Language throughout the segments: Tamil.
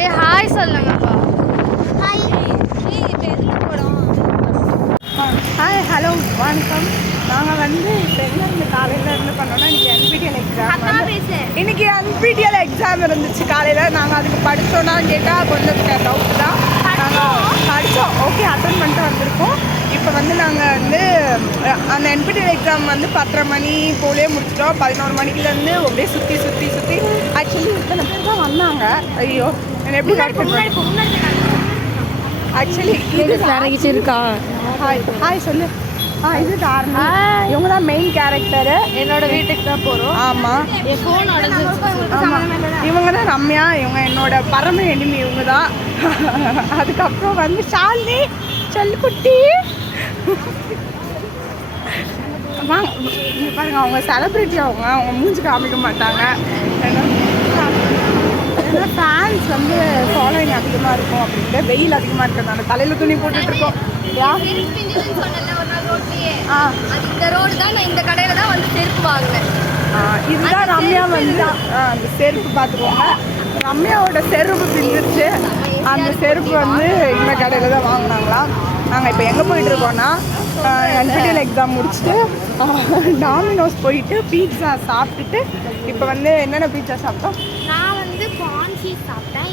ஏ ஹாய் சொல்லுங்கப்பா. ஹாய் ஹலோ வணக்கம். நாங்கள் வந்து இப்போ எங்கேருந்து காலையில் இருந்து பண்ணோன்னா இன்றைக்கி என்பிடிஎல் எக்ஸாம் இருந்துச்சு காலையில். நாங்கள் அதுக்கு படித்தோன்னா கேட்டால் கொஞ்சம் டவுட்டு தான். நாங்கள் படித்தோம், ஓகே அட்டன் பண்ணிட்டு வந்திருக்கோம். இப்போ வந்து நாங்கள் வந்து அந்த என்பிடிஎல் எக்ஸாம் வந்து 10:30 மணி போலே முடிச்சிட்டோம். 11 மணிக்குலேருந்து அப்படியே சுற்றி ஆக்சுவலி இத்தனை பேர் தான் வந்தாங்க. ஐயோ என்ன எப்படி ஆக்சுவலி இது இருக்கா? ஹாய் சொல்லு. இது தாரணி, இவங்க தான் மெயின் கேரக்டரு. என்னோட வீட்டுக்கு தான் போகிறோம். ஆமாம், இவங்க தான் ரம்யா, இவங்க என்னோட பரம எனிமி இவங்க தான். அதுக்கப்புறம் வந்து ஷாலினி செல்லுக்குட்டி. பாருங்க, அவங்க செலிப்ரிட்டி, அவங்க மூஞ்சி காமிக்க மாட்டாங்க. ஏன்னா ஃபேன்ஸ் வந்து ஃபாலோயிங் அதிகமாக இருக்கும் அப்படின்ட்டு. வெயில் அதிகமாக இருக்கிறதால தலையில் துணி போட்டுட்ருக்கோம். இதுதான் ரம்யா வந்து அந்த செருப்பு பார்த்துக்கோங்க. ரம்யாவோட செருப்பு பிரிஞ்சிருச்சு. அந்த செருப்பு வந்து இந்த கடையில் தான் வாங்கினாங்களாம். நாங்கள் இப்போ எங்கே போயிட்டுருக்கோன்னா என்பிடிஎல் எக்ஸாம் முடிச்சுட்டு டாமினோஸ் போயிட்டு பீட்சா சாப்பிட்டுட்டு இப்போ வந்து என்னென்ன பீட்சா சாப்பிட்டோம்? நான் வந்து கார்ன் சீஸ் சாப்பிட்டேன்.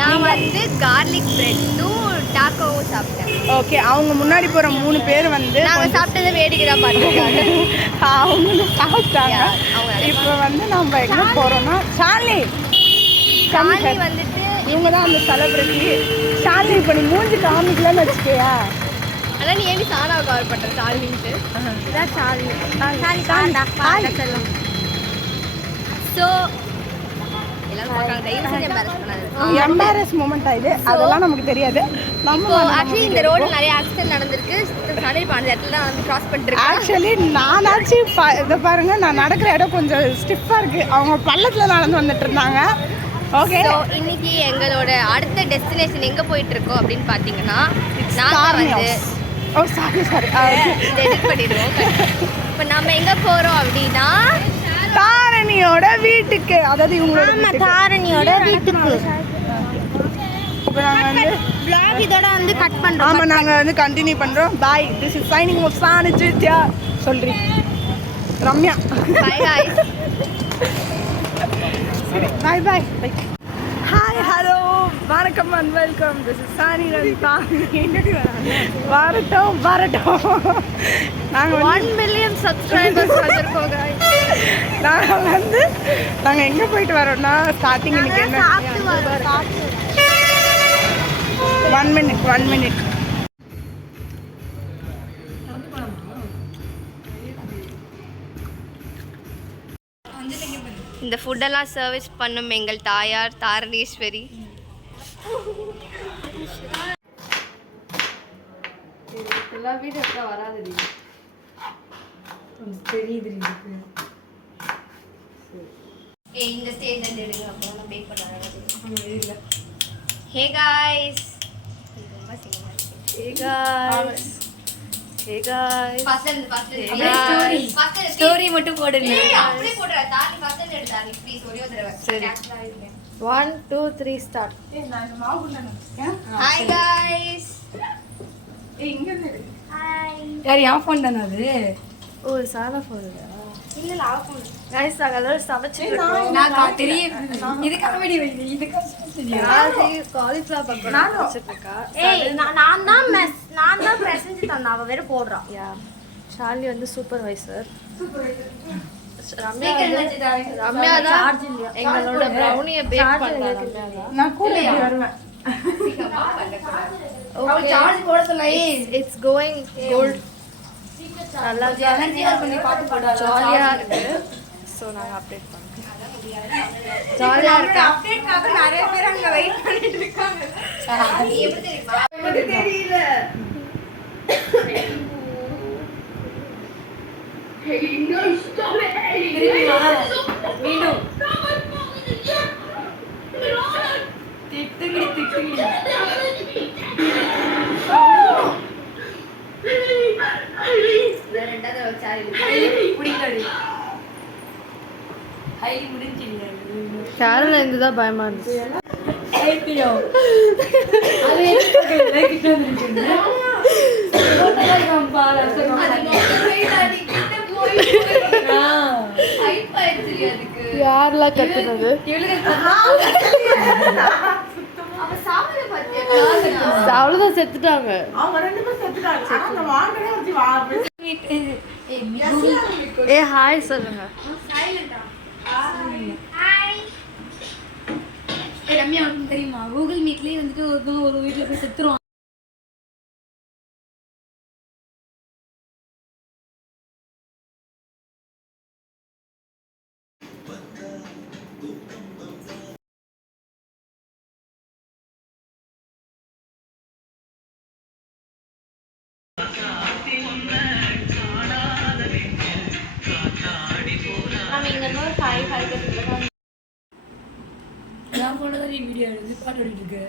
நான் வந்து கார்லிக் பிரெட்டும் டாக்கோவும் சாப்பிட்டேன். ஓகே, அவங்க முன்னாடி போகிற 3 பேர் வந்து நாங்கள் சாப்பிட்டதை வேடிக்கை தான் பார்த்துருக்காங்க. அவங்களும் சாப்பிட்டாங்க. இப்போ வந்து நம்ம எங்கே போகிறோன்னா ஷாலினி வந்துட்டு இவங்க தான் அந்த செலிப்ரிட்டி. ஷாலினி இப்போ நீ மூஞ்சி காமிக்கலன்னு வச்சுக்கையா? அதான் நீ ஏன் சாணாவை கவர் பண்ணுற ஷாலினின்ட்டு? இதான் ஷாலினி. ஸோ எம்பாரஸ் மூமெண்ட்டா இது? அதெல்லாம் நமக்கு தெரியாது. இப்போ ஆக்சுவலி இந்த ரோடு நிறைய ஆக்சிடென்ட் நடந்திருக்கு. சனல் பாண்ட இடத்துல தான் வந்து கிராஸ் பண்ணிட்டு இருக்கேன். ஆக்சுவலி நானாச்சும் இதை பாருங்க, நான் நடக்கிற இடம் கொஞ்சம் ஸ்டிஃபாக இருக்குது. அவங்க பள்ளத்தில் நடந்து வந்துட்டு இருந்தாங்க. ஓகே, ஸோ இன்னைக்கு எங்களோட அடுத்த டெஸ்டினேஷன் எங்கே போயிட்டு இருக்கோம் அப்படின்னு பார்த்தீங்கன்னா, நாங்கள் வந்து எடிட் பண்ணிடுவோம். இப்போ நம்ம எங்கே போகிறோம் அப்படின்னா தாரணியோட வீட்டுக்கு. அதாவது இவங்களோட தாரணியோட வீட்டுக்கு. இப்போ நாங்கள் வந்து vlog இதோட வந்து கட் பண்ணுறோம். ஆமாம், நாங்கள் வந்து கண்டினியூ பண்ணுறோம். Bye, this is signing off Sanithya. சொல்றி ரம்யா. Bye guys. சரி, பாய் பாய். ஹாய் ஹலோ வணக்கம் and welcome. This is Sani Ravitha. வரட்டும் நாங்கள் 1 million சப்ஸ்கிரைபர்ஸ் வந்திருக்கோம் guys. நாங்கள் எங்கே போயிட்டு வரோம்னா ஸ்டார்டிங் இன்னைக்கு என்ன 1 minute. இந்த ஃபுட்டெல்லாம் சர்வீஸ் பண்ணும் எங்கள் தாயார் தாரணீஸ்வரி. இந்த ஸ்டேஜ் எடுங்க, அப்புறம் நான் பேக் பண்ண. ஹே காய்ஸ், ஸ்டோரி மட்டும் போடுங்க. சரி, 1 2 3 ஸ்டார்ட். Hi guys. யார் என் ஃபோன் தானே அது? ஓ சாலா ஃபோன் இல்லை அவ ஃபோன். गाइस நாங்க எல்லாரும் சமைச்சிருக்கோம். நான் தெரியும் இது காமெடி வைங்க. இது காலிஃப்ளவர் பக்கோடா வச்சிருக்கா. ஏய் நான் தான் பிரசன்ட் தந்தா. அவ வேற போடுறா. யா, ஷாலி வந்து சூப்பர்வைசர். ரம்யா தான் எங்களோட ப்ரௌனியை பேக் பண்ணாங்க. நான் கூட வருவேன். ஓகே, சார்ஜ் போட சொல்லை. It's going gold. நல்லா எனர்ஜியா பண்ணி பாத்து போடுறா. ஜாலியா இருக்கு. சோ நாங்க அப்டேட் பண்றோம். ஜாலியா இருக்கு. அப்டேட்காக நிறைய பேர் அங்க வெயிட் பண்ணிட்டு இருக்காங்க. எப்படி தெரியுமா? எனக்கு தெரியல. Hey, no, stop it. மீண்டும் திட்டுங்க. வேற என்னது கேரளா இருந்துதான் பயமா இருந்துச்சு. யாரெல்லாம் கத்துனது? அவ்வளவுதான் செத்துட்டாங்க. ஏ ஹாய் சொல்லுங்க. ரம்யா தெரியுமா கூகுள் மீட்லயே வந்துட்டு ஒருத்தவங்க ஒரு வீட்டுல போய் செத்துருவாங்க. நான் போனதான் நீ வீடியோ எடுத்து பாட்டு ஓடிட்டு இருக்க.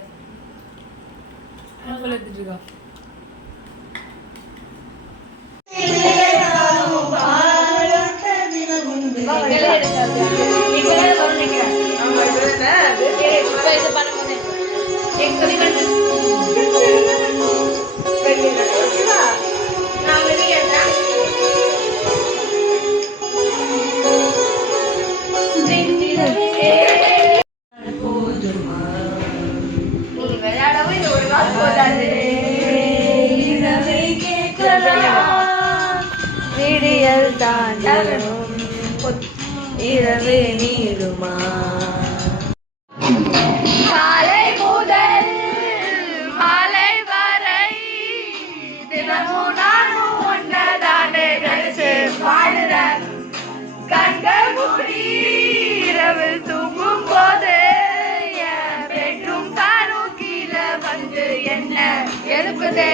போல எடுத்துட்டு இருக்கா. விடியல் தாண்டியும் இரவே நீருமா காலை முதல் மாலை வரை தினமும் நானும் ஒன்னதானே நினைச்சு பாடுற கண்கள் மூடி இரவில் தூங்கும் போது என் பெட்ரூம் காரும் கீழே வந்து என்ன எழுப்புதே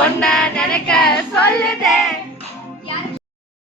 ஒன்ன நினைக்க சொல்லுதே